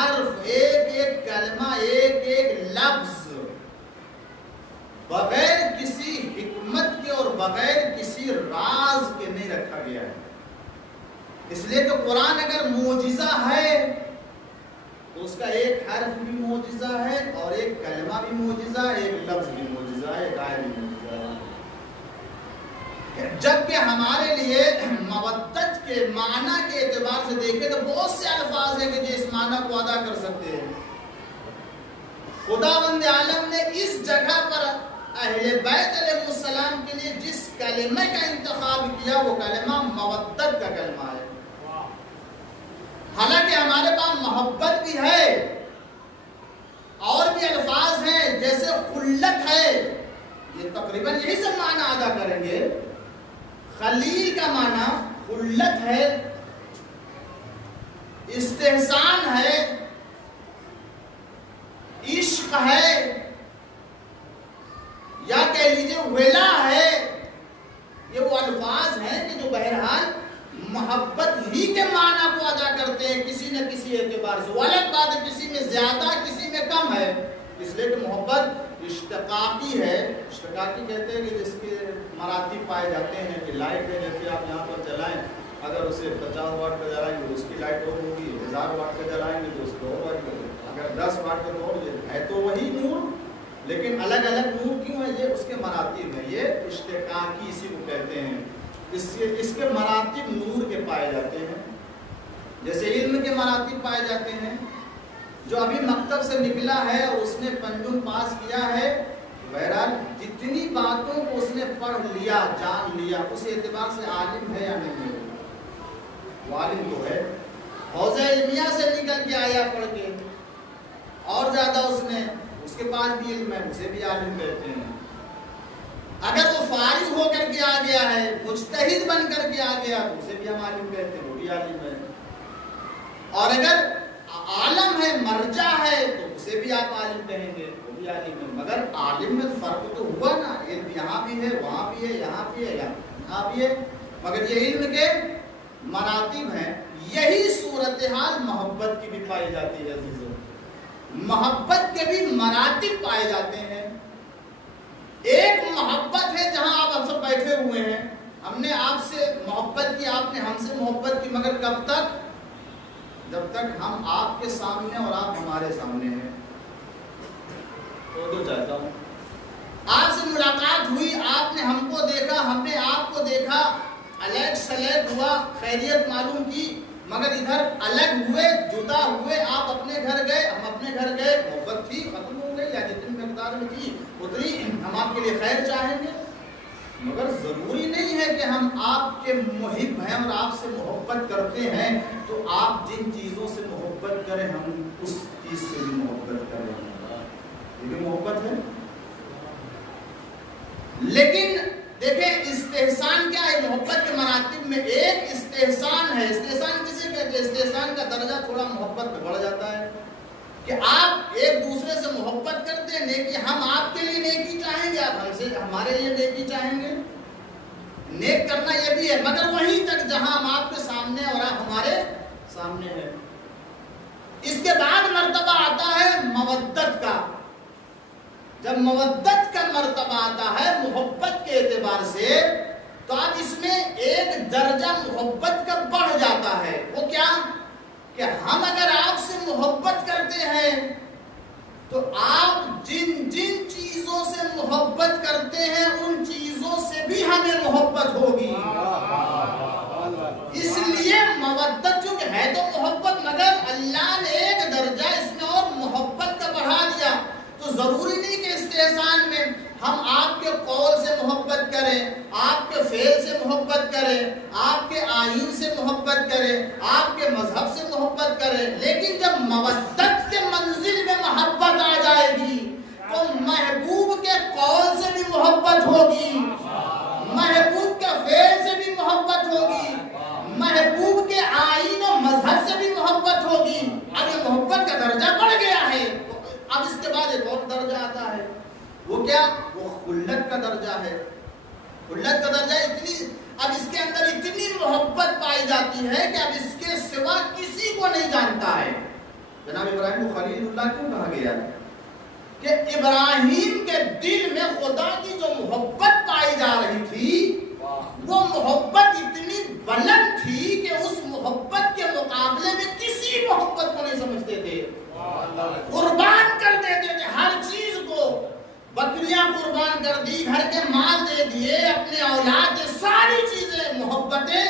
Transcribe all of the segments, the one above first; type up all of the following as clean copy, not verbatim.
حرف، ایک ایک کلمہ، ایک ایک لفظ بغیر کسی حکمت کے اور بغیر کسی راز کے نہیں رکھا گیا ہے. اس لیے کہ قرآن اگر معجزہ ہے تو اس کا ایک حرف بھی معجزہ ہے اور ایک کلمہ بھی معجزہ ہے، ایک لفظ بھی معجزہ ہے، ایک آیت بھی معجزہ ہے. جبکہ ہمارے لیے مودت کے معنی کے اعتبار سے دیکھیں تو بہت سے الفاظ ہیں کہ جو اس معنی کو ادا کر سکتے ہیں. خداوند عالم نے اس جگہ پر اہل بیت علیہ السلام کے لیے جس کلمہ کا انتخاب کیا وہ کلمہ مودت کا کلمہ ہے. حالانکہ ہمارے پاس محبت بھی ہے اور بھی الفاظ ہیں جیسے خلت ہے، یہ تقریباً یہی سب معنی ادا کریں گے. خلیل کا معنی خلت ہے، استحسان ہے، عشق ہے، یا کہہ لیجیے ولا ہے. یہ وہ الفاظ ہیں کہ جو بہرحال محبت ہی کے معنی کو ادا کرتے ہیں کسی نہ کسی اعتبار سے. وہ الگ بات ہے کسی میں زیادہ کسی میں کم ہے، اس لیے کہ محبت اشتقاقی ہے. اشتقاقی کہتے ہیں کہ جس کے مراتب پائے جاتے ہیں کہ لائٹ ہے، جیسے آپ یہاں پر جلائیں، اگر اسے 50 واٹ کا جلائیں گے تو اس کی لائٹ اور ہوگی، 1000 واٹ کا جلائیں گے تو اس کو اور لائٹ ہوگی. اگر 10 واٹ کا تو ہے تو وہی نور، لیکن الگ الگ نور کیوں ہے؟ یہ اس کے مراتب ہیں. یہ اشتقاقی اسی کو کہتے ہیں. اس کے مراتب نور کے پائے جاتے ہیں. جیسے علم کے مراتب پائے جاتے ہیں. جو ابھی مکتب سے نکلا ہے اور اس نے پنجم پاس کیا ہے، بہرحال جتنی باتوں کو اس نے پڑھ لیا، جان لیا، اس اعتبار سے عالم ہے یا نہیں ہے؟ وہ عالم تو ہے. حوضہ علمیہ سے نکل کے آیا پڑھ کے، اور زیادہ اس کے پاس بھی علم ہے، اسے بھی عالم کہتے ہیں. اگر وہ فارغ ہو کر کے آ گیا ہے، مجتہد بن کر کے آ گیا تو اسے بھی ہم عالم کہتے ہیں، وہ بھی عالم ہے. اور اگر عالم ہے، مرجع ہے، تو اسے بھی آپ عالم کہیں گے، وہ بھی عالم ہے. مگر عالم میں فرق تو ہوا نا، علم یہاں بھی ہے، وہاں بھی ہے، یہاں بھی ہے، یہاں بھی ہے، مگر یہ علم کے مراتب ہیں. یہی صورتحال محبت کی بھی پائی جاتی ہے عزیزوں. محبت کے بھی مراتب پائے جاتے ہیں. ایک محبت ہے جہاں آپ سب بیٹھے ہوئے ہیں، ہم نے آپ سے محبت کی، آپ نے ہم سے محبت کی، مگر کب تک؟ جب تک ہم آپ کے سامنے اور آپ ہمارے سامنے ہیں. تو چاہتا ہوں آپ سے ملاقات ہوئی، آپ نے ہم کو دیکھا، ہم نے آپ کو دیکھا، علیگ سلیگ ہوا، خیریت معلوم کی، مگر ادھر الگ ہوئے، جدا ہوئے، آپ اپنے گھر گئے، ہم اپنے گھر گئے، محبت تھی، ختم ہو گئی، یا جتنی مقدار میں تھی اتنی ہم آپ کے لیے خیر چاہیں گے. مگر ضروری نہیں ہے کہ ہم آپ کے محب ہیں اور آپ سے محبت کرتے ہیں تو آپ جن چیزوں سے محبت کریں ہم اس چیز سے بھی محبت کریں. یہ بھی محبت ہے. لیکن دیکھیں استحسان کیا ہے؟ محبت کے مراتب میں ایک استحسان ہے. استحسان کسے کہتے ہیں؟ استحسان کا درجہ تھوڑا محبت میں بڑھ جاتا ہے کہ آپ ایک دوسرے سے محبت کرتے ہیں، نیکی، ہم آپ کے لیے نیکی چاہیں گے، آپ ہم سے ہمارے لیے نیکی چاہیں گے. نیک کرنا یہ بھی ہے، مگر وہیں تک جہاں ہم آپ کے سامنے اور آپ ہمارے سامنے ہیں. اس کے بعد مرتبہ آتا ہے مودت کا. جب مودت کا مرتبہ آتا ہے محبت کے اعتبار سے تو اب اس میں ایک درجہ محبت کا بڑھ جاتا ہے. وہ کیا کہ ہم اگر آپ سے محبت کرتے ہیں تو آپ جن جن چیزوں سے محبت کرتے ہیں ان چیزوں سے بھی ہمیں محبت ہوگی. اس لیے مودت چونکہ ہے تو محبت، مگر اللہ نے ایک درجہ اس میں اور محبت کا بڑھا دیا. تو ضروری نہیں کہ استحسان میں ہم آپ کے قول سے محبت کریں، آپ کے فعل سے محبت کریں، آپ کے آئین سے محبت کریں، آپ کے مذہب سے محبت کریں. لیکن جب مودت کے منزل میں محبت آ جائے گی تو محبوب کے قول سے بھی محبت ہوگی، محبوب کے فعل سے بھی محبت ہوگی، محبوب کے آئین و مذہب سے بھی محبت ہوگی. اب یہ محبت کا درجہ بڑھ گیا ہے. اب اس کے بعد ایک اور درجہ آتا ہے. وہ کیا؟ وہ خلت کا درجہ ہے. خلت کا درجہ اب اس کے اندر اتنی محبت پائی جاتی ہے کہ اب اس کے سوا کسی کو نہیں جانتا ہے. جناب ابراہیم کو خلیل اللہ کیوں کہا گیا؟ کہ ابراہیم کے دل میں خدا کی جو محبت پائی جا رہی تھی وہ محبت اتنی بلند تھی کہ اس محبت کے مقابلے میں کسی محبت کو نہیں سمجھتے تھے، قربان کر دیتے تھے ہر چیز کو، بکریاں قربان کر دی، گھر کے مال دے دیے، اپنے اولاد دے، ساری چیزیں محبتیں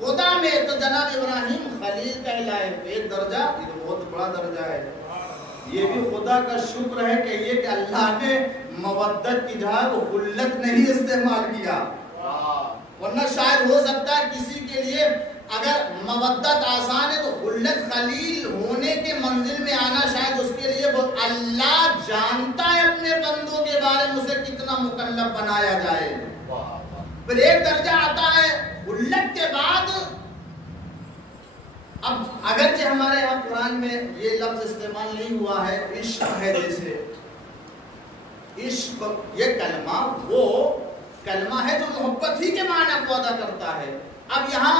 خدا میں۔ تو جناب ابراہیم خلیل کہلائے، ایک درجہ، یہ تو بہت بڑا درجہ ہے، یہ بھی خدا کا شکر ہے کہ یہ کہ اللہ نے مودت کی جگہ وہ خلت نہیں استعمال کیا، ورنہ شاید ہو سکتا ہے کسی کے لیے اگر مودت آسان ہے تو خلت خلیل ہونے کے منزل میں آنا شاید اس کے لیے بہت، اللہ جانتا ہے اپنے بندوں کے بارے میں اسے کتنا مکلف بنایا جائے۔ پھر ایک درجہ آتا ہے خلت کے بعد، اب اگرچہ ہمارے یہاں قرآن میں یہ لفظ استعمال نہیں ہوا ہے، عشق ہے، جیسے عشق یہ کلمہ وہ کلمہ ہے جو محبت ہی کے معنی کو ادا کرتا ہے۔ اب یہاں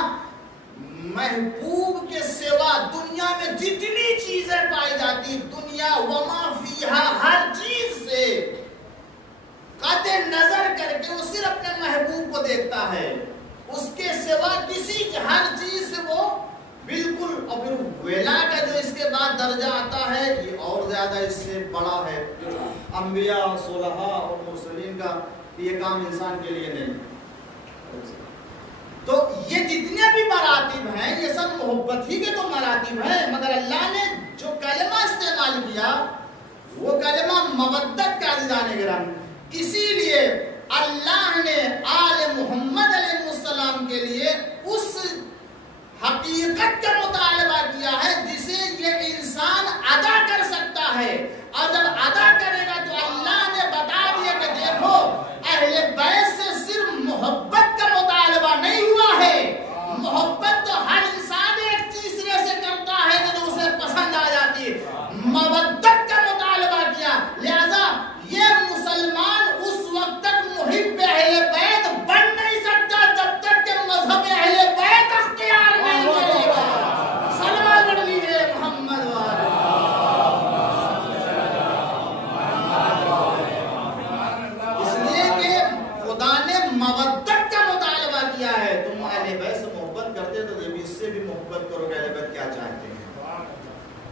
محبوب کے سوا دنیا میں جتنی چیزیں پائی جاتی، دنیا وما فیہا، ہر چیز سے قطع نظر کر کے وہ صرف اپنے محبوب کو دیکھتا ہے، اس کے سوا کسی ہر چیز سے وہ بالکل۔ اور پھر ولا کا جو اس کے بعد درجہ آتا ہے یہ اور زیادہ اس سے بڑا ہے، انبیاء، صلحاء اور مرسلین کا یہ کام انسان کے لیے نہیں۔ تو یہ جتنے بھی مراتب ہیں یہ سب محبت ہی کے تو مراتب ہیں، مگر اللہ نے جو کلمہ استعمال کیا وہ کلمہ مودت کا عزیزان گرامی، اسی لیے اللہ نے آل محمد علیہ السلام کے لیے اس حقیقت کا مطالبہ کیا ہے جسے یہ انسان ادا کر سکتا ہے، اور جب ادا کرے گا تو اللہ نے بتا دیا کہ دیکھو اہل بیت سے صرف محبت کا مطالبہ نہیں ہوا ہے، محبت تو ہر انسان ایک تیسرے سے کرتا ہے جو اسے پسند آ جاتی ہے، مودت کا مطالبہ کیا۔ لہذا یہ مسلمان اس وقت تک محب اہل بیت بن نہیں سکتا جب تک کہ مذہب اہل بیت اختیار نہیں کرے گا۔ صلوات پڑھ لیجیے محمد والے۔ اس لیے کہ خدا نے مودت کا مطالبہ کیا ہے، تم اہل بیت سے محبت کرتے تو جب اس سے بھی محبت کرو کہ اہل بیت کیا چاہتے ہیں۔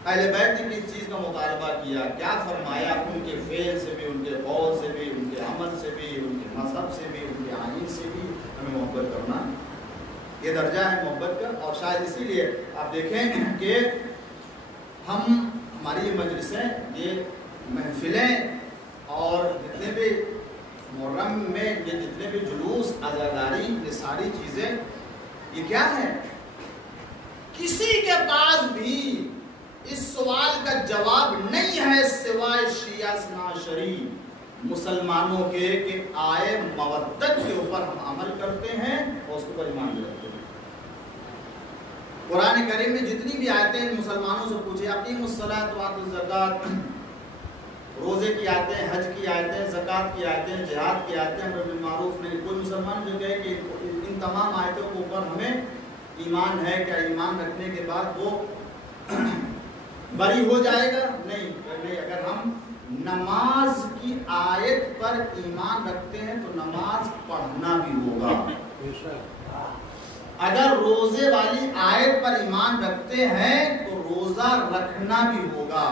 اہل بیت نے کس چیز کا مطالبہ کیا، کیا فرمایا، ان کے فعل سے بھی، ان کے قول سے بھی، ان کے عمل سے بھی، ان کے مذہب سے بھی، ان کے آئین سے بھی ہمیں محبت کرنا، یہ درجہ ہے محبت کا۔ اور شاید اسی لیے آپ دیکھیں کہ ہماری یہ مجلسیں، یہ محفلیں اور جتنے بھی محرم میں یہ جتنے بھی جلوس، عزاداری، یہ ساری چیزیں یہ کیا ہے؟ کسی کے پاس بھی اس سوال کا جواب نہیں ہے سوائے شیعہ اثناعشری مسلمانوں کے کہ آئے مودت کے اوپر ہم عمل کرتے ہیں اور اس کے اوپر ایمان بھی رکھتے ہیں۔ قرآن کریم میں جتنی بھی آیتیں مسلمانوں سے پوچھے، اقیموا الصلاۃ وآتوا الزکاۃ، روزے کی آیتیں، حج کی آیتیں، زکوٰۃ کی آیتیں، جہاد کی آیتیں، امر بالمعروف نہیں، کوئی مسلمان جو کہے کہ ان تمام آیتوں کے اوپر ہمیں ایمان ہے، کیا ایمان رکھنے کے بعد وہ بری ہو جائے گا؟ نہیں۔ اگر ہم نماز کی آیت پر ایمان رکھتے ہیں تو نماز پڑھنا بھی ہوگا، اگر روزے والی آیت پر ایمان رکھتے ہیں تو روزہ رکھنا بھی ہوگا۔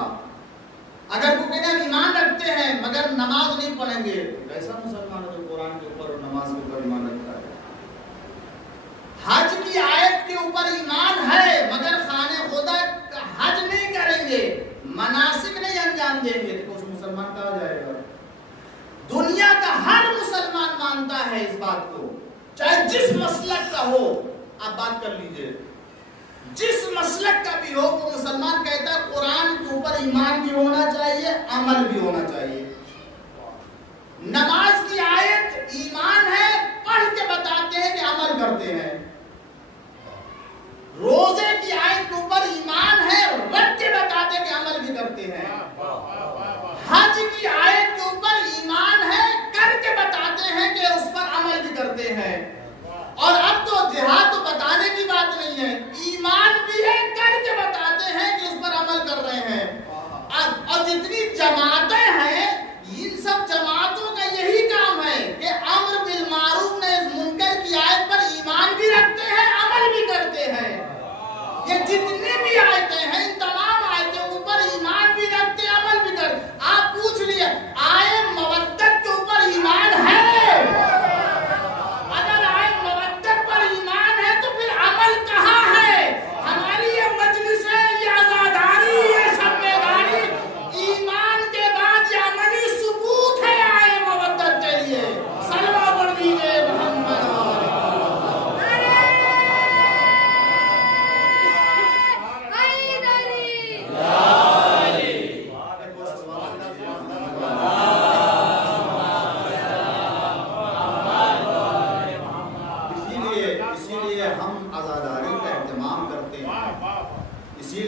اگر وہ کہتے ہیں ایمان رکھتے ہیں مگر نماز نہیں پڑھیں گے، ایسا مسلمان ہے جو قرآن کے اوپر اور نماز کے اوپر ایمان رکھتا ہے۔ حج کی آیت کے اوپر ایمان ہے مگر خانہ خدا کا حج نہیں کریں گے، مناسک نہیں انجام دیں گے، تو اس مسلمان کہا جائے گا؟ دنیا کا ہر مسلمان مانتا ہے اس بات کو، چاہے جس مسلک کا ہو، آپ بات کر لیجئے، جس مسلک کا بھی ہو، وہ مسلمان کہتا ہے قرآن کے اوپر ایمان بھی ہونا چاہیے، عمل بھی ہونا چاہیے۔ نماز کی آیت ایمان ہے، پڑھ کے بتاتے ہیں کہ عمل کرتے ہیں۔ روزے کی آیت کے اوپر ایمان ہے، رکھ کے بتاتے کہ عمل بھی کرتے ہیں۔ حج کی آیت کے اوپر ایمان ہے، کر کے بتاتے ہیں کہ اس پر عمل بھی کرتے ہیں۔ اور اب تو جہاد تو بتانے کی بات نہیں ہے، ایمان بھی ہے، کر کے بتاتے ہیں کہ اس پر عمل کر رہے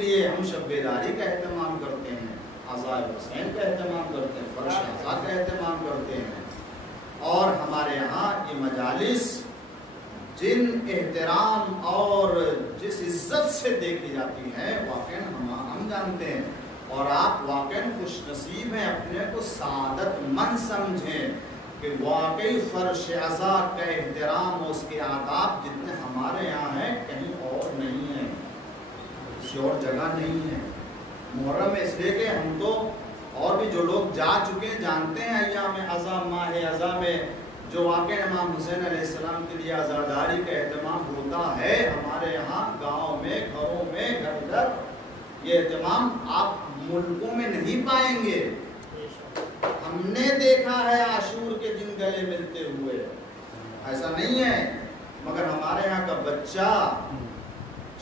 لیے ہم شب بیداری کا اہتمام کرتے ہیں، عزائے حسین کا اہتمام کرتے ہیں، فرش عزا کا اہتمام کرتے ہیں. اور ہمارے یہاں یہ مجالس جن احترام اور جس عزت سے دیکھی جاتی ہیں واقعاً ہم جانتے ہیں، اور آپ واقعاً خوش نصیب ہیں، اپنے کو سعادت مند سمجھیں کہ واقعی فرش عزا کا احترام اور اس کے آداب جتنے ہمارے یہاں ہیں کہیں اور نہیں ہیں، کسی اور جگہ نہیں ہے. محرم میں اس لیے کہ ہم تو اور بھی جو لوگ جا چکے ہیں جانتے ہیں ایام عزا، ماہ عزا میں جو واقع امام حسین علیہ السلام کے لیے عزاداری کا اہتمام ہوتا ہے. ہمارے یہاں گاؤں میں، گھروں میں، گھر گھر یہ اہتمام آپ ملکوں میں نہیں پائیں گے. ہم نے دیکھا ہے عاشور کے دن گلے ملتے ہوئے، ایسا نہیں ہے. مگر ہمارے یہاں کا بچہ،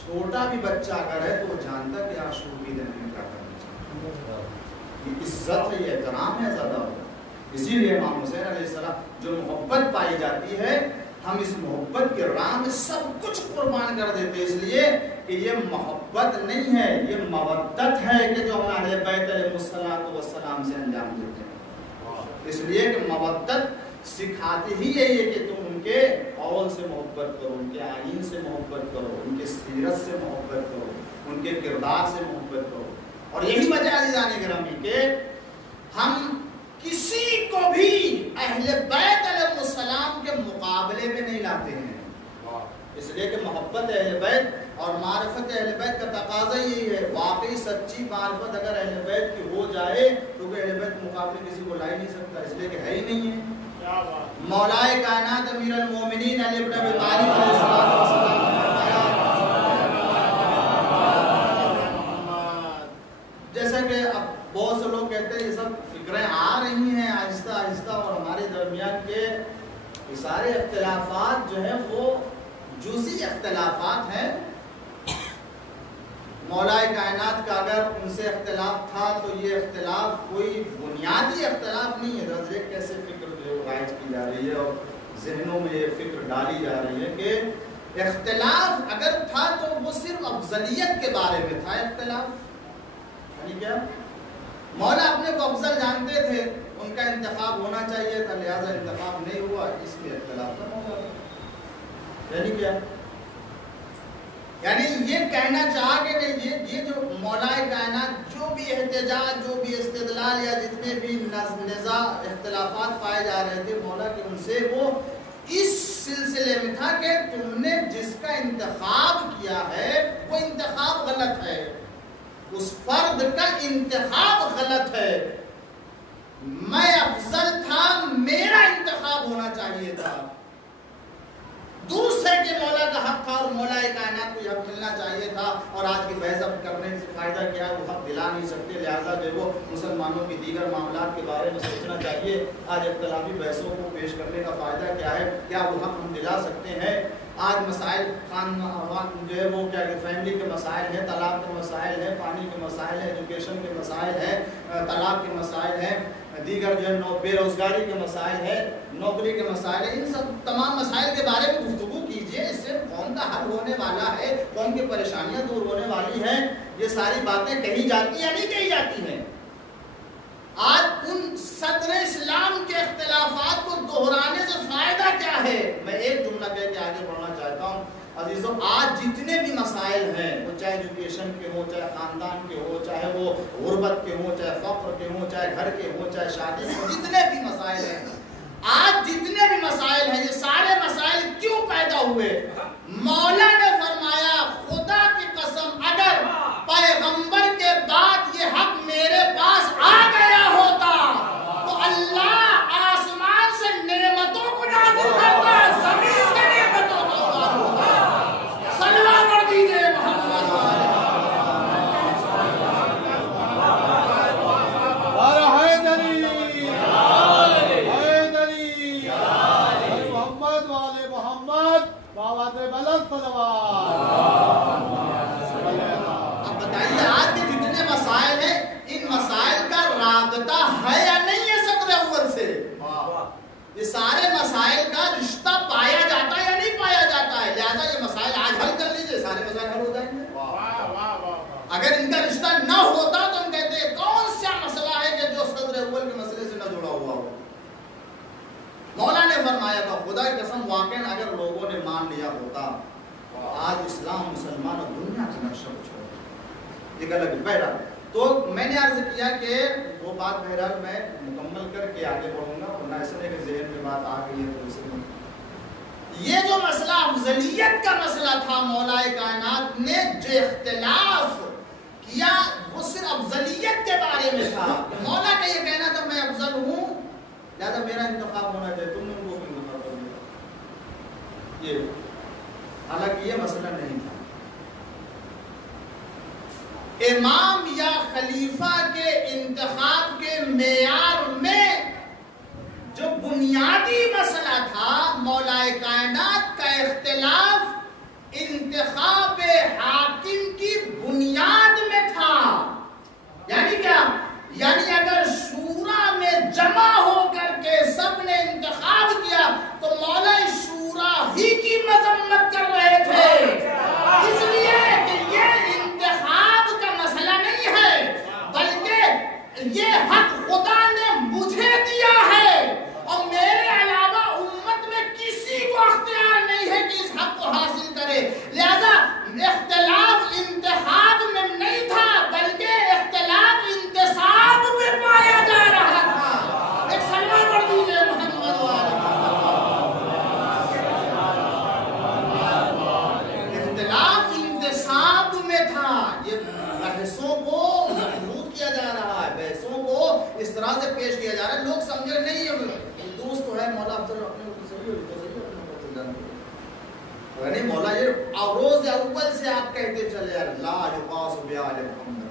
چھوٹا بھی بچہ اگر ہے تو وہ جانتا کہ عاشور کے دن میں کیا کرنا چاہیے. یہ عزت ہے، یہ احترام ہے زیادہ ہوگا. اسی لیے امام حسین علیہ السلام جو محبت پائی جاتی ہے، ہم اس محبت کے راہ میں سب کچھ قربان کر دیتے، اس لیے کہ یہ محبت نہیں ہے، یہ مودت ہے کہ جو ہم اہل بیت علیہ السلام سے انجام دیتے ہیں. اس لیے کہ مودت سکھاتی ہی یہی ہے کہ تم ان کے قول سے محبت کرو، ان کے آئین سے محبت کرو، ان کے سیرت سے محبت کرو، ان کے کردار سے محبت کرو. اور یہی وجہ عزیزان گرامی کہ ہم کسی کو بھی اہل بیت علیہ السلام کے مقابلے میں نہیں لاتے ہیں، اس لیے کہ محبت اہل بیت اور معرفت اہل بیت کا تقاضا یہی ہے. واقعی سچی معرفت اگر اہل بیت کی ہو جائے تو کہ اہل بیت مقابلے کسی کو لا ہی نہیں سکتا، اس لیے کہ ہے ہی نہیں ہے. مولا کائنات امیر المومنین علی بن ابی طالب علیہ السلام جیسا کہ اب بہت سے لوگ کہتے ہیں یہ سب فکریں آ رہی ہیں آہستہ آہستہ، اور ہمارے درمیان کے یہ سارے اختلافات جو ہیں وہ جزئی اختلافات ہیں. مولا کائنات کا اگر ان سے اختلاف تھا تو یہ اختلاف کوئی بنیادی اختلاف نہیں ہے. درجے کیسے فکر جو رائج کی جا رہی ہے اور ذہنوں میں یہ فکر ڈالی جا رہی ہے کہ اختلاف اگر تھا تو وہ صرف افضلیت کے بارے میں تھا. اختلاف یعنی کیا؟ مولا اپنے کو افضل جانتے تھے، ان کا انتخاب ہونا چاہیے تھا، لہذا انتخاب نہیں ہوا، اس لیے اختلاف نہ ہوا. یعنی کیا؟ یعنی یہ کہنا چاہا کہ نہیں، یہ جو مولا کائنات جو بھی احتجاج، جو بھی استدلال یا جتنے بھی نزاع اختلافات پائے جا رہے تھے مولا کے ان سے، وہ اس سلسلے میں تھا کہ تم نے جس کا انتخاب کیا ہے وہ انتخاب غلط ہے، اس فرد کا انتخاب غلط ہے. میں افضل تھا، میرا انتخاب ہونا چاہیے تھا. دوسرے کے مولا کا حق تھا اور مولا کائنات کو یہ حق ملنا چاہیے تھا، اور آج کی بحث اب کرنے سے فائدہ کیا؟ وہ حق دلا نہیں سکتے، لہٰذا جو وہ مسلمانوں کی دیگر معاملات کے بارے میں سوچنا چاہیے. آج اختلافی بحثوں کو پیش کرنے کا فائدہ کیا ہے؟ کیا وہ حق ہم دلا سکتے ہیں؟ آج مسائل خاندان جو ہے وہ کیا کہ فیملی کے مسائل ہیں، طلاق کے مسائل ہیں، پانی کے مسائل ہیں، ایجوکیشن کے مسائل ہیں، طلاق کے مسائل ہیں، دیگر جو ہے بے روزگاری کے مسائل ہیں، نوکری کے مسائل ہیں. ان سب تمام مسائل کے بارے میں گفتگو کیجئے، اس سے قوم کا حل ہونے والا ہے، قوم کی پریشانیاں دور ہونے والی ہیں. یہ ساری باتیں کہی جاتی ہیں نہیں کہی جاتی ہیں. آج ان صدر اسلام کے اختلافات کو دہرانے سے فائدہ کیا ہے؟ میں ایک جملہ کہہ کے آگے بڑھنا چاہتا ہوں. عزیزوں، آج جتنے بھی مسائل ہیں، وہ چاہے ایجوکیشن کے ہوں، چاہے خاندان کے ہوں، چاہے وہ غربت کے ہوں، چاہے فقر کے ہوں، چاہے گھر کے ہوں، چاہے شادی کے ہوں، جتنے بھی مسائل ہیں، آج جتنے بھی مسائل ہیں، یہ سارے مسائل کیوں پیدا ہوئے؟ مولا نے فرمایا خدا کی قسم اگر پیغمبر کے بعد یہ حق میرے پاس آ گیا ہوتا تو اللہ آسمان سے نعمتوں کو نازل کرتا، زمین سے نعمتوں کو اتار ہوتا. صلوات پڑھ دیجئے محمد اب بتائیے آج کے جتنے مسائل ہیں، ان مسائل کا رابطہ ہے یا نہیں ہے صدر اول سے؟ یہ سارے مسائل کا رشتہ پایا جاتا ہے یا نہیں پایا جاتا ہے؟ لہذا یہ مسائل آج حل کر لیجئے، سارے مسائل حل ہو جائیں گے. اگر ان ان کا رشتہ نہ ہوتا تو ہم کہتے ہیں کون سا مسئلہ ہے کہ جو صدر اول کے مسئلے سے نہ جڑا ہوا ہو. مولا نے فرمایا تھا خدا کی قسم واقعا اگر لوگوں نے مان لیا ہوتا آج اسلام مسلمان اور دنیا کا نقشہ چھوڑ یہ غلط بہرحال. تو میں نے عرض کیا کہ وہ بات بہرحال میں مکمل کر کے آگے بڑھوں گا ورنہ ایسا نہیں کہ ذہن میں بات آ گئی ہے تو اسے یہ جو مسئلہ افضلیت کا مسئلہ تھا مولا کائنات نے جو اختلاف کیا وہ صرف افضلیت کے بارے میں تھا. مولا کا یہ کہنا تھا میں افضل ہوں لہذا میرا انتخاب ہونا چاہیے تم نے ان کو انتخاب کر دیا. یہ حالانکہ یہ مسئلہ نہیں تھا. امام یا خلیفہ کے انتخاب کے معیار میں جو بنیادی مسئلہ تھا مولا کائنات کا اختلاف انتخاب حاکم کی بنیاد میں تھا. یعنی کیا؟ یعنی اگر شورا میں جمع ہو کر کے سب نے انتخاب کیا تو مولا شورا ہی کی مذمت کر رہے تھے. اس لیے کہ یہ انتخاب کا مسئلہ نہیں ہے بلکہ یہ حق خدا نے مجھے دیا ہے اور میرے علاوہ امت میں کسی کو اختیار نہیں ہے کہ اس حق کو حاصل کرے. لہذا اختلاف انتخاب میں نہیں تھا بلکہ اختلاف انتصاب میں پایا جا رہا تھا. ایک سلوہ پڑھ دیجئے محمد والے. اختلاف انتصاب میں تھا. یہ بحثوں کو محدود کیا جا رہا ہے, بحثوں کو اس طرح سے پیش کیا جا رہا ہے لوگ سمجھے نہیں ہے دوست تو ہے مولا افضل اپنے کو صحیح ہو تو صحیح اپنے کو جانتے یعنی مولا یہ روز اول سے آپ کہتے چلے یار لا یقاس بعال محمد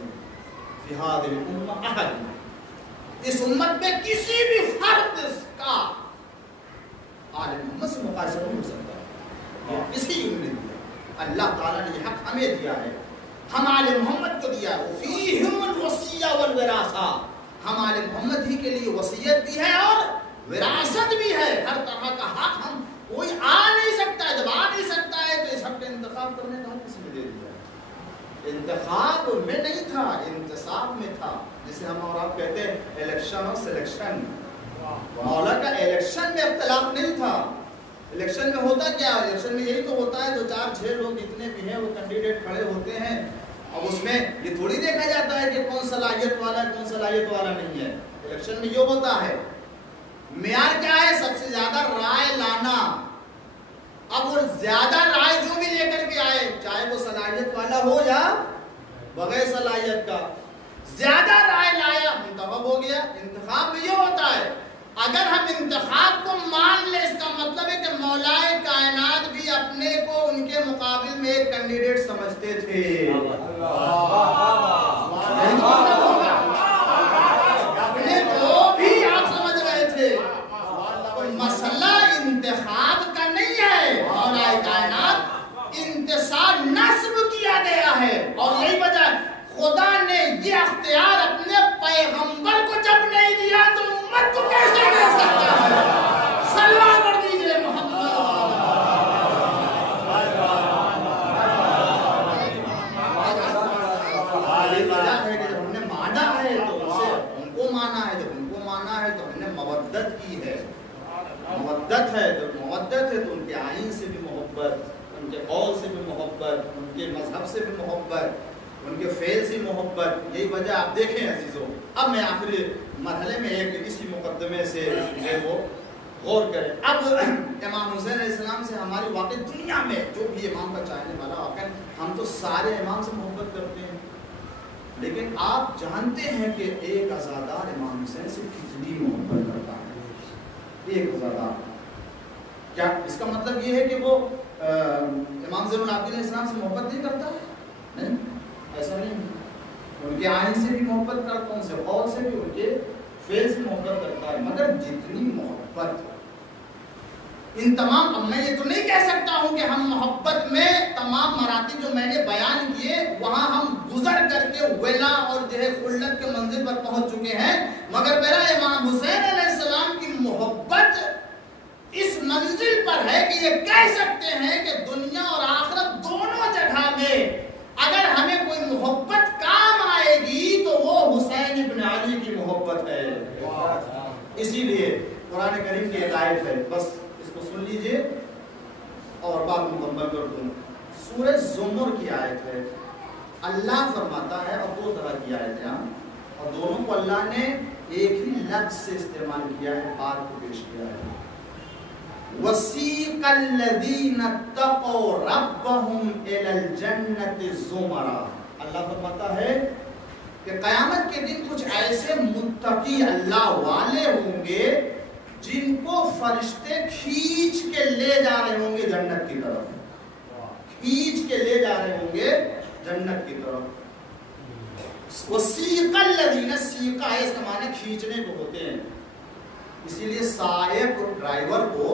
فی هذه الامه احد. اس امت میں کسی بھی فرد کا آل محمد سے مقایسہ نہیں ہو سکتا. کسی کو نہیں دیا. اللہ تعالیٰ نے یہ حق ہمیں دیا ہے, ہم آل محمد کو دیا ہے. فیہم الوصیہ والوراثہ, ہم آل محمد ہی کے لیے وصیت بھی ہے اور وراثت بھی ہے. ہر طرح کا حق ہم کوئی آ نہیں سکتا ہے. جب آ نہیں سکتا ہے تو اس حق کا انتخاب کرنے کا حق کسی نے دے دیا. انتخاب میں نہیں تھا, انتصاب میں تھا. جسے ہم اور آپ کہتے ہیں الیکشن اور سلیکشن. مولا کا الیکشن میں اختلاف نہیں تھا. الیکشن میں ہوتا کیا؟ الیکشن میں یہی تو ہوتا ہے 2-4-6 لوگ جتنے بھی ہیں وہ کینڈیڈیٹ کھڑے ہوتے ہیں. اب اس میں یہ تھوڑی دیکھا جاتا ہے کہ کون صلاحیت والا ہے کون صلاحیت والا نہیں ہے. الیکشن میں یہ ہوتا ہے معیار کیا ہے؟ سب سے زیادہ رائے لانا. اب وہ زیادہ رائے جو بھی لے کر کے آئے چاہے وہ صلاحیت والا ہو یا بغیر صلاحیت کا, زیادہ رائے لایا منتخب ہو گیا. انتخاب میں یہ ہوتا ہے اگر ہم انتخاب کو مان لیں اس کا مطلب ہے کہ مولائے کائنات بھی اپنے کو ان کے مقابل میں ایک کینڈیڈیٹ سمجھتے تھے. اپنے کو بھی آپ سمجھ رہے تھے. مسئلہ انتخاب کا نہیں ہے. مولائے کائنات انتصاب نصب کیا گیا ہے اور یہی وجہ خدا نے یہ اختیار اپنے پیغمبر کو جب نہیں دیا تو امت کو کیسے دے سکتا ہے؟ صلوات پڑھ دیجئے محمد. یہ وجہ ہے کہ جب ہم نے مانا ہے تو اسے ان کو مانا ہے. جب ان کو مانا ہے تو ہم نے مودت کی ہے. مودت ہے تو مودت ہے تو ان کے آئین سے بھی محبت, ان کے قول سے بھی محبت, ان کے مذہب سے بھی محبت, ان کے فعل سے محبت. یہی وجہ آپ دیکھیں عزیزوں. اب میں آخری مرحلے میں ایک اسی مقدمے سے وہ غور کریں. اب امام حسین علیہ السلام سے ہماری واقعی دنیا میں جو بھی امام کا چاہنے والا واقعا ہم تو سارے امام سے محبت کرتے ہیں لیکن آپ جانتے ہیں کہ ایک عزادار امام حسین سے کتنی محبت کرتا ہے. ایک عزادار کیا اس کا مطلب یہ ہے کہ وہ امام زین العابدین علیہ السلام سے محبت نہیں کرتا ہے؟ نہیں, ایسا نہیں. ان کے آئین سے بھی محبت کرتا ہے, ان سے قول سے بھی, ان کے فعل سے محبت کرتا ہے. مگر جتنی محبت ان تمام, اب میں یہ تو نہیں کہہ سکتا ہوں کہ ہم محبت میں تمام مراتب جو میں نے بیان کیے وہاں ہم گزر کر کے ولا اور جو ہے خلت کے منزل پر پہنچ چکے ہیں, مگر میرا امام حسین علیہ السلام کی محبت اس منزل پر ہے کہ یہ کہہ سکتے ہیں کہ دنیا اور آخرت دونوں جگہ میں اگر ہمیں کوئی محبت کام اسی لیے قرآن کریم کی ایک آیت ہے، بس اس کو سن لیجئے اور بات مکمل کر دوں. سورہ زمر کی آیت ہے. اللہ فرماتا ہے، اور دو طرح کی آیت ہے اور دونوں کو اللہ نے ایک ہی لفظ سے استعمال کیا ہے، بات کو پیش کیا ہے. وَسِيقَ الَّذِينَ اتَّقَوْا رَبَّهُمْ إِلَى الْجَنَّةِ زُمَرًا. اللہ فرماتا ہے کہ قیامت کے دن کچھ ایسے متقی اللہ والے ہوں گے جن کو فرشتے کھینچ کے لے جا رہے ہوں گے جنت کی طرف، کھینچ کے لے جا رہے ہوں گے جنت کی طرف. وَسِيقَ الَّذِينَ، سیقہ ہے اس کا معنی کھینچنے کو ہوتے ہیں، اسی لیے سائق ڈرائیور کو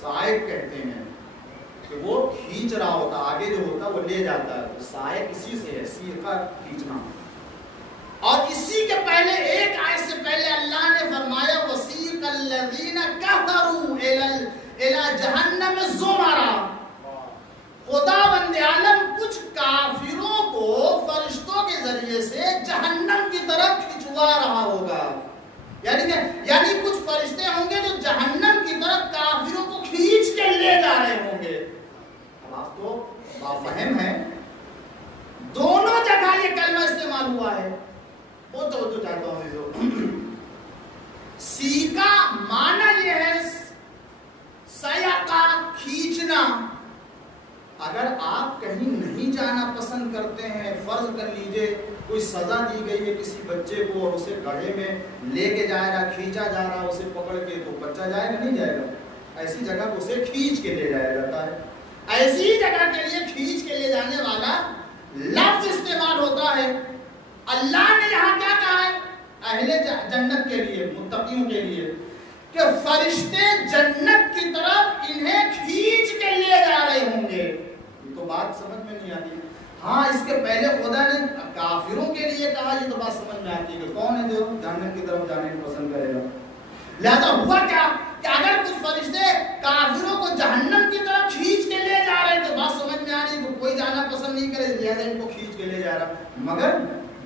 سائق کہتے ہیں کہ وہ کھینچ رہا ہوتا، آگے جو ہوتا وہ لے جاتا ہے. تو سائق اسی سے ہے، سیقہ کھینچنا. اور اسی کے پہلے ایک آیت سے پہلے اللہ نے فرمایا وَسِيقَ الَّذِينَ كَفَرُوا إِلَى جَهَنَّمَ زُمَرًا. خدا بند عالم کچھ کافروں کو فرشتوں کے ذریعے سے جہنم کی طرف کھنچوا رہا ہوگا. یعنی کچھ فرشتے ہوں گے جو جہنم کی طرف کافروں کو کھینچ کے لے جا رہے ہوں گے. اب آپ تو بافہم ہیں، دونوں جگہ یہ کلمہ استعمال ہوا ہے. وہ تو چاہتا ہوں سیکا معنی یہ ہے سیاقہ، کھینچنا. اگر آپ کہیں نہیں جانا پسند کرتے ہیں، فرض کر لیجئے کوئی سزا دی گئی ہے کسی بچے کو اور اسے گڑھے میں لے کے جا رہا، کھینچا جا رہا اسے پکڑ کے، تو بچہ جائے گا نہیں جائے گا؟ ایسی جگہ کو اسے کھینچ کے لے جایا جاتا ہے. ایسی جگہ کے لیے کھینچ کے لے جانے والا لفظ استعمال ہوتا ہے. اللہ نے یہاں کیا کہا ہے اہل جنت کے لیے، متقیوں کے لیے، کہ فرشتے جنت کی طرف انہیں کھینچ کے لے جا رہے ہوں گے. یہ تو بات سمجھ میں نہیں آتی. ہاں اس کے پہلے خدا نے کافروں کے لیے کہا، یہ تو بات سمجھ میں آتی ہے کہ کون ہے جو جہنم کی طرف جانے کو پسند کرے گا. لہذا ہوا کیا کہ اگر کچھ فرشتے کافروں کو جہنم کی طرف کھینچ کے لے جا رہے تو بات سمجھ میں آ رہی کہ کوئی جانا پسند نہیں کرے، لہذا ان کو کھینچ کے لے جا رہا. مگر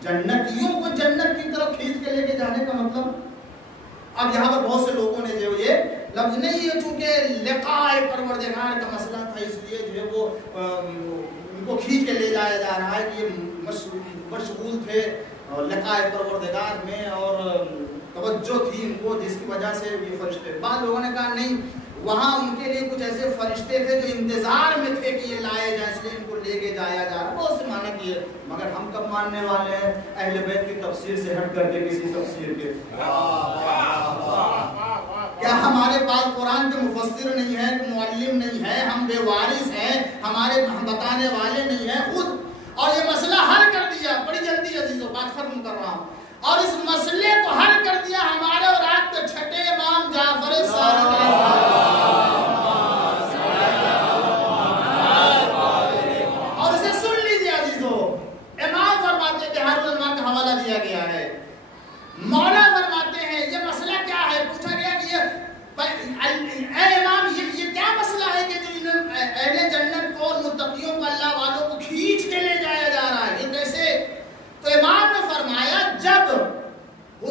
جنتیوں کو جنت کی طرف کھینچ کے لے کے جانے کا مطلب، اب یہاں پر بہت سے لوگوں نے جو یہ لفظ نہیں ہے، چونکہ لقاء پروردگار کا مسئلہ تھا اس لیے جو ہے وہ ان کو کھینچ کے لے جایا جا رہا ہے کہ یہ مشغول تھے لقاء پروردگار میں اور توجہ تھی ان کو، جس کی وجہ سے یہ فرشتے. بعض لوگوں نے کہا نہیں، وہاں ان کے لیے کچھ ایسے فرشتے تھے جو انتظار میں تھے کہ یہ لائے جائیں، اس لیے ان کو لے کے جایا جا رہا. بہت سے معنی کیے، مگر ہم کب ماننے والے ہیں اہل بیت کی تفسیر سے ہٹ کر کے کسی تفسیر کے؟ کیا ہمارے پاس قرآن کے مفسر نہیں ہے، معلم نہیں ہے، ہم بے وارث ہیں، ہم بتانے والے نہیں ہیں خود؟ اور یہ مسئلہ حل کر دیا بڑی جلدی عزیزوں، بات ختم کر رہا ہوں. اور اس مسئلے کو حل کر دیا ہمارے اور آپ کے چھٹے امام جعفر صادق اور اسے سن لیجیے عزیزوں. امام فرماتے ہیں، بہار العلماء کا حوالہ دیا گیا ہے، مولا فرماتے ہیں یہ مسئلہ کیا ہے. پوچھا گیا کہ اے امام یہ کیا مسئلہ ہے کہ جو اہل جنت کو اور متقیوں کو، اللہ والوں کو کھینچ کے لے جایا جا رہا ہے، یہ کیسے؟ تو امام نے فرمایا جب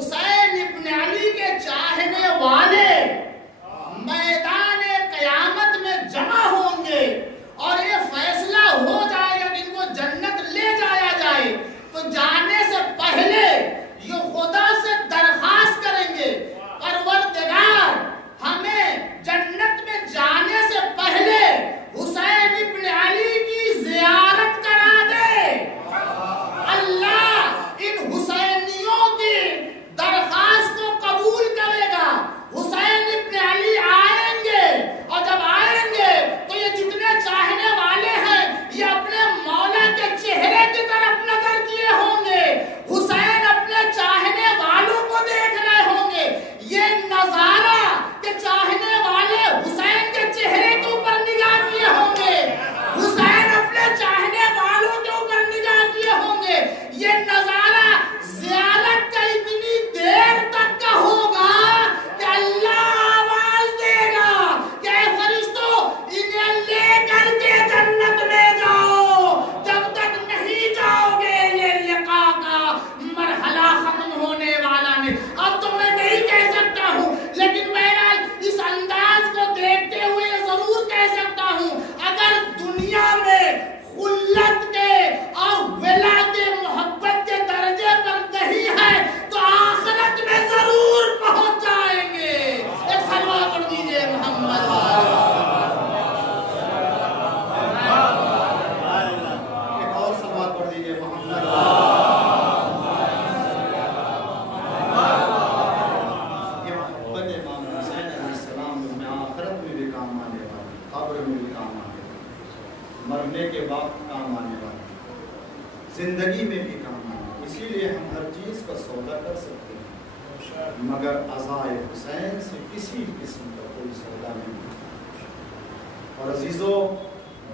سودا کر سکتے ہیں، مگر عزائے حسین سے کسی قسم کا کوئی سودا نہیں ہوتا۔ اور عزیزوں،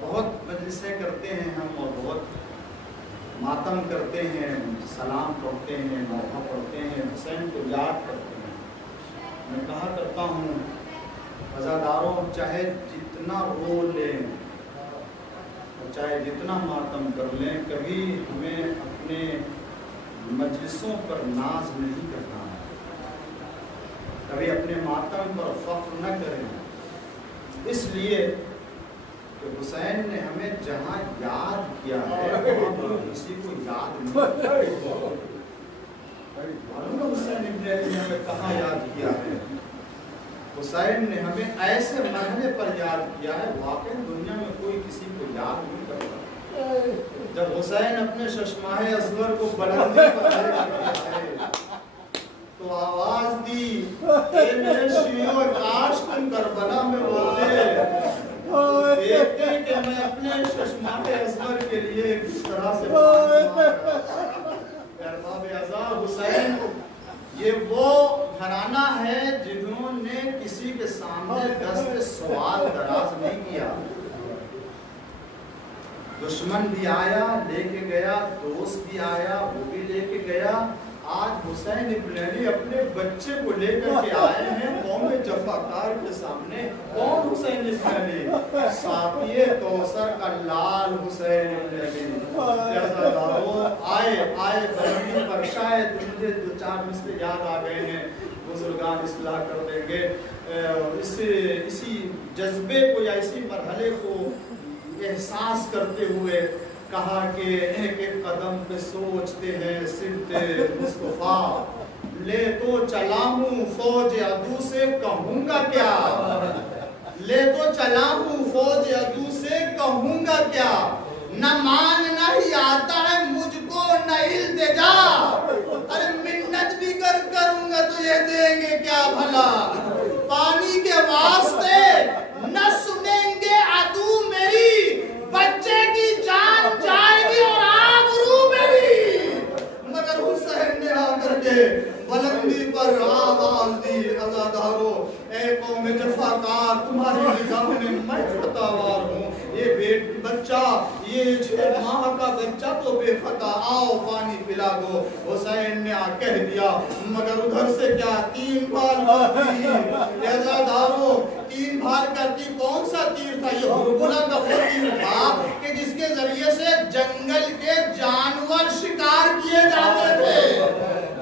بہت مجلسیں کرتے ہیں ہم اور بہت ماتم کرتے ہیں، سلام پڑھتے ہیں، نوحہ پڑھتے ہیں، حسین کو یاد کرتے ہیں۔ میں کہا کرتا ہوں عزاداروں، چاہے جتنا رو لیں اور چاہے جتنا ماتم کر لیں، کبھی ہمیں اپنے مجلسوں پر ناز نہیں کرنا ہے، کبھی اپنے ماتم پر فخر نہ کریں، اس لیے کہ حسین نے ہمیں جہاں یاد کیا ہے وہاں پر کسی کو یاد نہیں کیا۔ حسین ابن علی نے ہمیں کہاں یاد کیا ہے؟ حسین نے ہمیں ایسے مرحلے پر یاد کیا ہے واقعی دنیا میں کوئی کسی کو یاد نہیں کرتا۔ جب حسین اپنے ششماہ اصغر کو بلندی پر لے کر آئے تو آواز دی، اے میرے شیعوں، کاش تم کربلا میں ہوتے، دیکھتے کہ میں اپنے ششماہ اصغر کے لیے کس طرح سے ارباب اعزاء حسین، یہ وہ گھرانہ ہے جنہوں نے کسی کے سامنے دست سوال دراز نہیں کیا۔ دشمن بھی آیا لے کے گیا، دوست بھی آیا وہ بھی لے کے گیا۔ آج حسین ابن علی اپنے بچے کو لے کر کے آئے ہیں قوم جفاکار کے سامنے۔ کون حسین ابن علی؟ ساقی کوثر کا لال حسین ابن علی۔ آئے بلندی پر، شاید مجھے دو چار مسئلے یاد آ گئے ہیں، بزرگان اصلاح کر دیں گے۔ اسی جذبے کو یا اسی مرحلے کو احساس کرتے ہوئے کہا کہ ایک ایک قدم پہ سوچتے ہیں سمت مصطفیٰ، لے تو چلا ہوں فوج عدو سے کہوں گا کیا، لے تو چلا ہوں فوج عدو سے کہوں گا کیا، نہ ماننا ہی آتا ہے مجھ کو نہ التجا، ارے منت بھی کروں گا تو یہ دیں گے کیا بھلا، پانی کے واسطے نہ سنیں گے عدو میری، بچے کی جان جائے گی اور آبرو میری، مگر حسین نے آ کر کے بلندی پر آواز دی، عزادارو اے قوم جفاکار، تمہاری نگاہ میں میں خطاوار ہوں، یہ بچہ، یہ 6 ماہ کا بچہ تو بے خطا، آؤ پانی پلا دو۔ حسین نے آ کہہ دیا، مگر ادھر سے کیا 3 بار کرتی، عزادارو 3 بار کرتی، کون سا تیر تھا؟ یہ ہرگلہ کا وہ تیر تھا کہ جس کے ذریعے سے جنگل کے جانور شکار کیے جاتے تھے،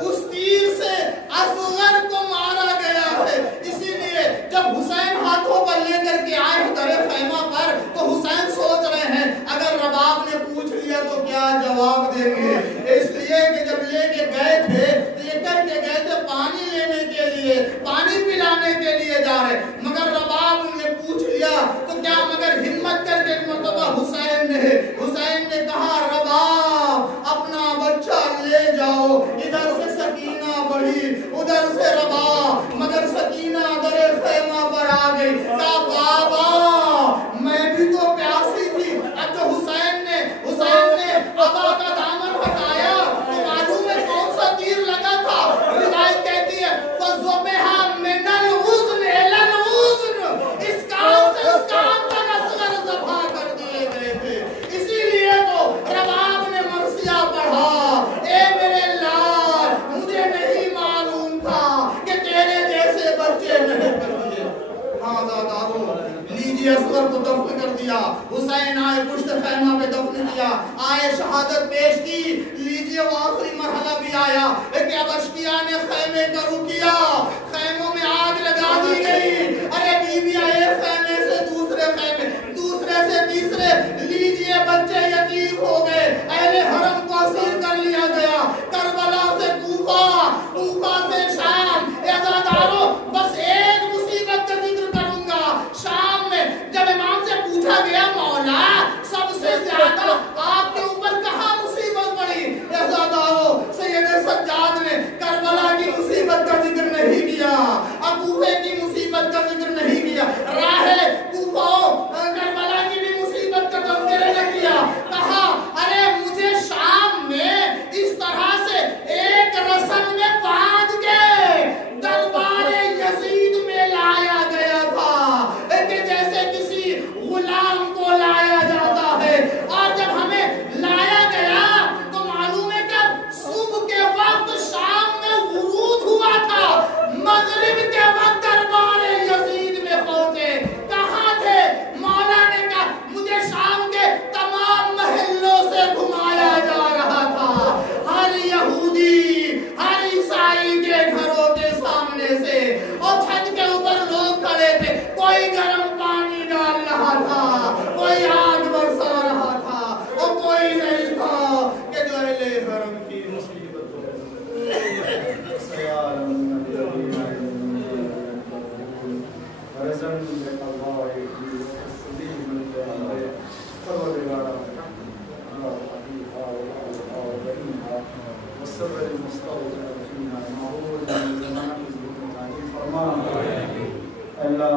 اس تیر سے اصغر کو مارا گیا ہے۔ اسی لیے جب حسین ہاتھوں پر لے کر کے آئے در خیمہ پر تو حسین سوچ رہے ہیں اگر رباب نے پوچھ لیا تو کیا جواب دیں گے، اس لیے کہ جب لے کے گئے تھے، لے کر کے گئے تھے پانی لینے کے لیے، پانی پلانے کے لیے جا رہے، مگر رباب نے پوچھ لیا تو کیا، مگر ہمت کر کے مرتبہ حسین نے کہا رباب اپنا بچہ لے جاؤ، ادھر سے سکینہ بڑھی ادھر سے رباب، مگر سکینہ در خیمہ پر آ گئی، کہا بابا میں بھی تو پیاسی تھی۔ اب جو حسین نے ابا کا دامن ہٹایا تو معلوم ہے کون سا تیر لگا تھا، روایت کہتی ہے فَضُبِحَ مِنَ الْغُزْنِ إِلَى الْغُزْنِ، اس کام سے اس کام تک اصغر ذبح کر دیے گئے تھے۔ اسی لیے تو رباب نے مرثیہ پڑھا، اے میرے لال مجھے نہیں معلوم تھا کہ تیرے جیسے بچے نہیں کر دیے۔ ہاں زادارو لیجیے، اصغر کو دفن کر دیا، حسین آئے پشت خیمہ پہ دفن کیا، آئے شہادت پیش کی، لیجیے وہ آخری مرحلہ بھی آیا کہ اب اشقیاء نے خیمے کا رخ کیا، خیموں میں آگ لگا دی گئی، ارے بیوی آئے خیمے سے دوسرے خیمے، دوسرے سے تیسرے، لیجیے بچے یتیم ہو گئے، اہل حرم کو اسیر کر لیا گیا، کربلا سے کوفہ، کوفہ سے شام۔ عزادارو بس ایک مصیبت کا ذکر کروں گا، شام میں جب امام سے پوچھا گیا مولا سب سے زیادہ آپ کے اوپر کہاں مصیبت پڑی، عزادارو سید سجاد نے کربلا کی مصیبت کا ذکر نہیں کیا، کوفے کی مصیبت کا ذکر نہیں کیا، راہ کوفہ کربلا کی بھی مصیبت کا تذکرہ نہ کیا، کہا ارے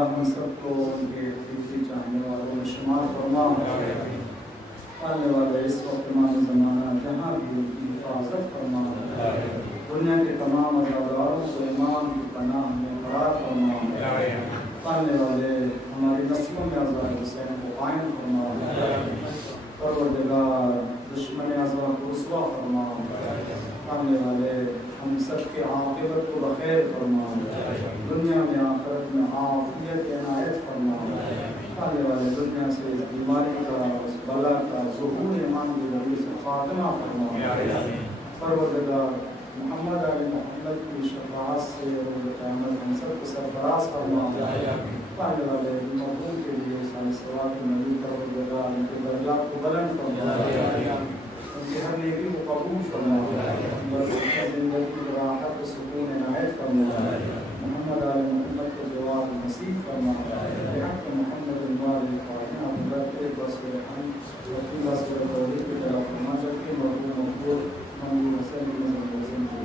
ہم سب کو ان کے حقیقی چاہنے والوں میں شمار فرما. آنے والے اس وقت تمام زمانہ جہاں بھی ان کی حفاظت فرما. دنیا کے تمام عزاداروں کو امام کی پناہ میں قرار فرما. آنے والے ہماری نسلوں میں عزاد حسین کو قائم فرما. پروردگار دشمن اعظم کو رسوا فرما. آنے والے ہم سب کے عاقبت کو بخیر فرما. دنیا میں آخرت میں عافیت عنایت فرما. آنے والے دنیا سے اس بیماری کا اس بلا کا ظہور ایمان کی وجہ سے خاتمہ فرما. پروردگار محمد علی محمد کی شفاعت سے روز قیامت ہم سب کو سرفراز فرما. آنے والے مرحوم کے لیے سارے ثواب نبی پروردگار ان کے درجات کو بلند فرما. ان کی ہر نیکی کو قبول فرما. زندگی کی راحت و سکون عنایت فرما. محمد علی محمد کو جواب نصیب فرما. بحق محمد المال فاتحہ برکت بس رحم وکیل اصل توحید کی طرف فرما. جبکہ مرحوم مقبول محمد حسین کی نظر حسین کی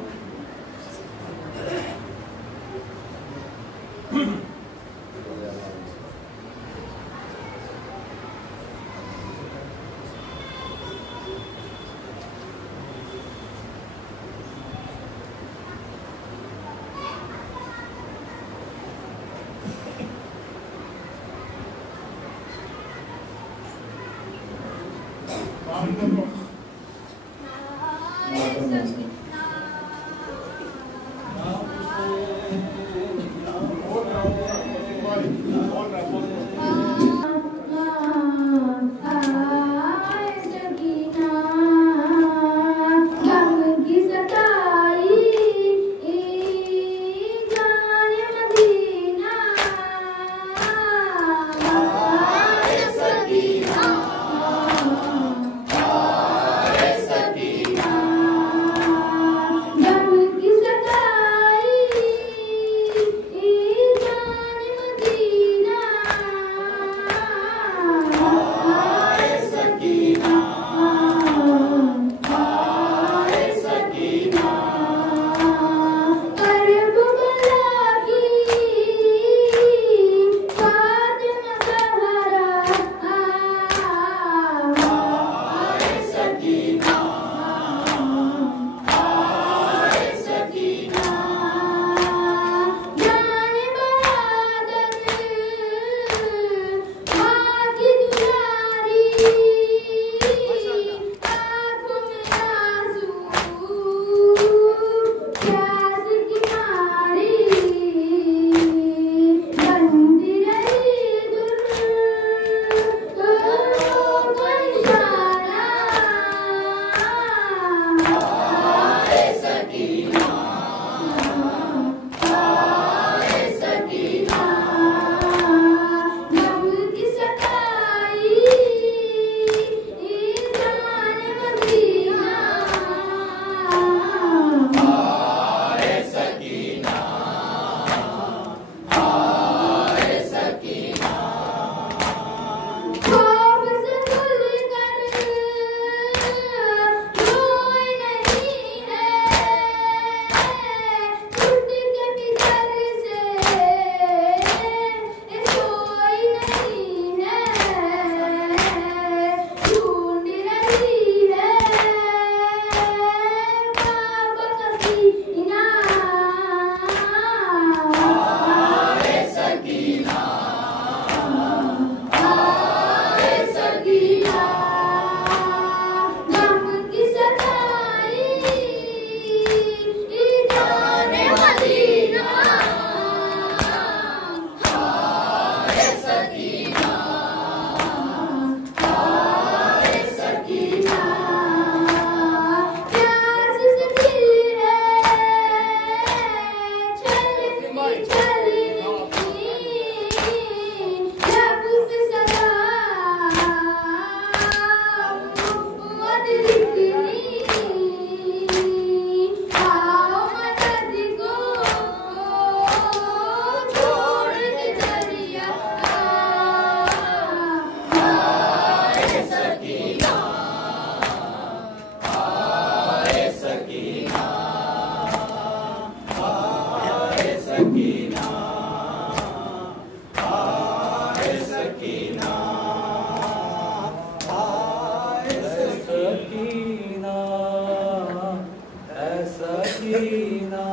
سکینہ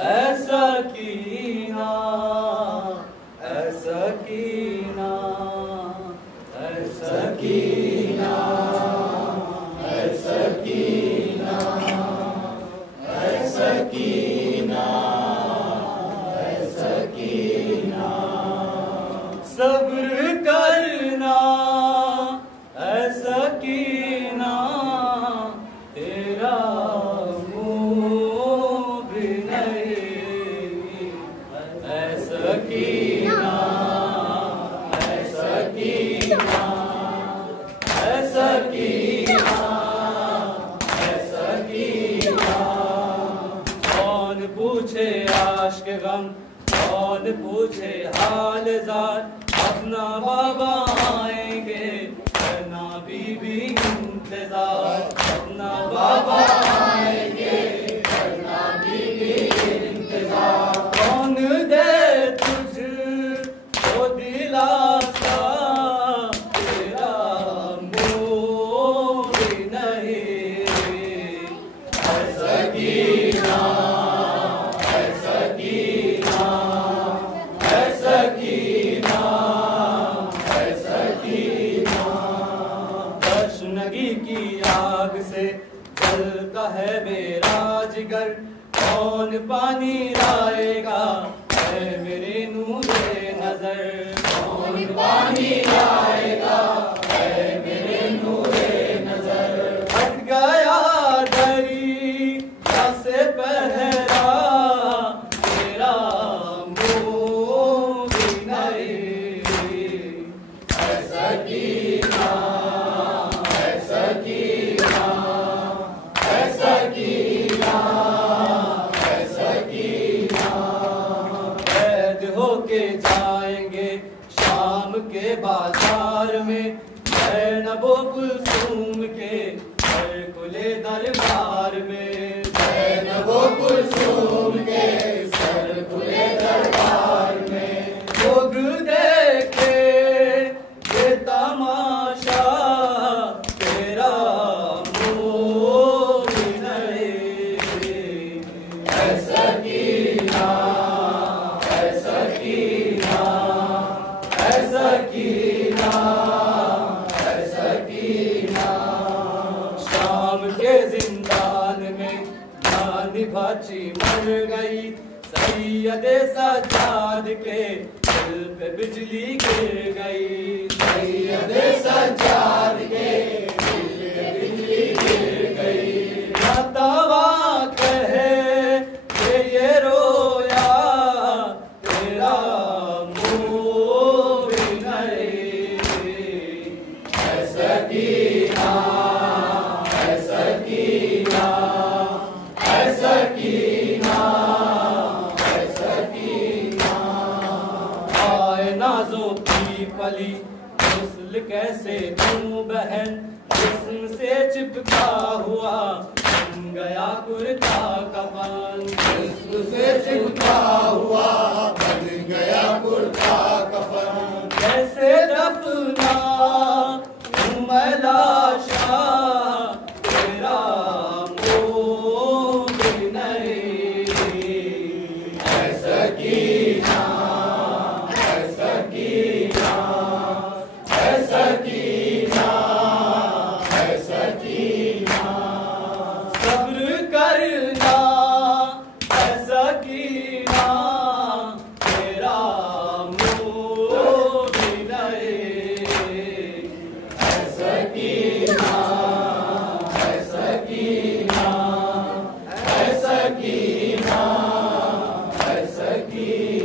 اے سکینہ اے سکینہ اے سکینہ اے سکینہ اے سکینہ اے سکینہ صبر کرنا اے سکینہ تیرا منہ بھی نہیں اے سکینہ اے سکینہ اے سکینہ اے سکینہ کون پوچھے عاشق غم کون پوچھے حال زار اپنا بابا آئیں گے کرنا بی بی انتظار اپنا بابا آئیں گے کرنا بی بی انتظار کون دے تجھ کو دلاسا تیرا منہ بھی نہیں اے سکینہ اے سکینہ اے سکینہ اے سکینہ تشنگی کی آگ سے جلتا ہے میرا جگر کون پانی لائے گا اے میرے نور نظر کون پانی لائے گا اے میرے نور نظر ہٹ گیا دریا سے پہرا تیرا منہ بھی نہیں اے سکینہ اے سکینہ اے سکینہ اے سکینہ قید ہو کے جائیں گے شام کے بازار میں زینب و کلثوم کے ہر کھلے دربار میں زینب و کلثوم کے سر کھلے دربار میں لوگ دیکھے یہ تماشا تیرا منہ بھی نہیں اے سکینہ اے سکینہ اے سکینہ اے سکینہ شام کے زندان میں نانی بھاچی مر گئی سید سجاد کے دل پہ بجلی گر گئی سید سجاد کے دل پہ بجلی گر گئی ناتوا کہے کہ یہ رویا تیرا منہ بھی نہیں اے سکینہ اے سکینہ اے سکینہ اے سکینہ آئے نازوں کی پلی غسل کیسے تم بہن جسم سے چپکا ہوا بن گیا کرتا کفن جسم سے چپکا ہوا بن گیا کرتا کفن کیسے دفنا میں لاشا تیرا منہ بھی نہیں اے سکینہ اے سکینہ اے سکینہ اے سکینہ صبر کرنا اے سکینہ تیرا منہ بھی نہیں اے سکینہ اے سکینہ اے سکینہ اے سکینہ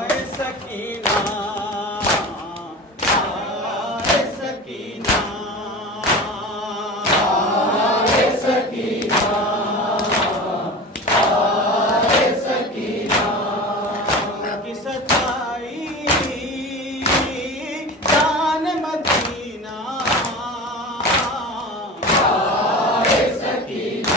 اے سکینہ اے سکینہ اے سکینہ اے سکینہ کی ستائی جان مدینہ اے سکینہ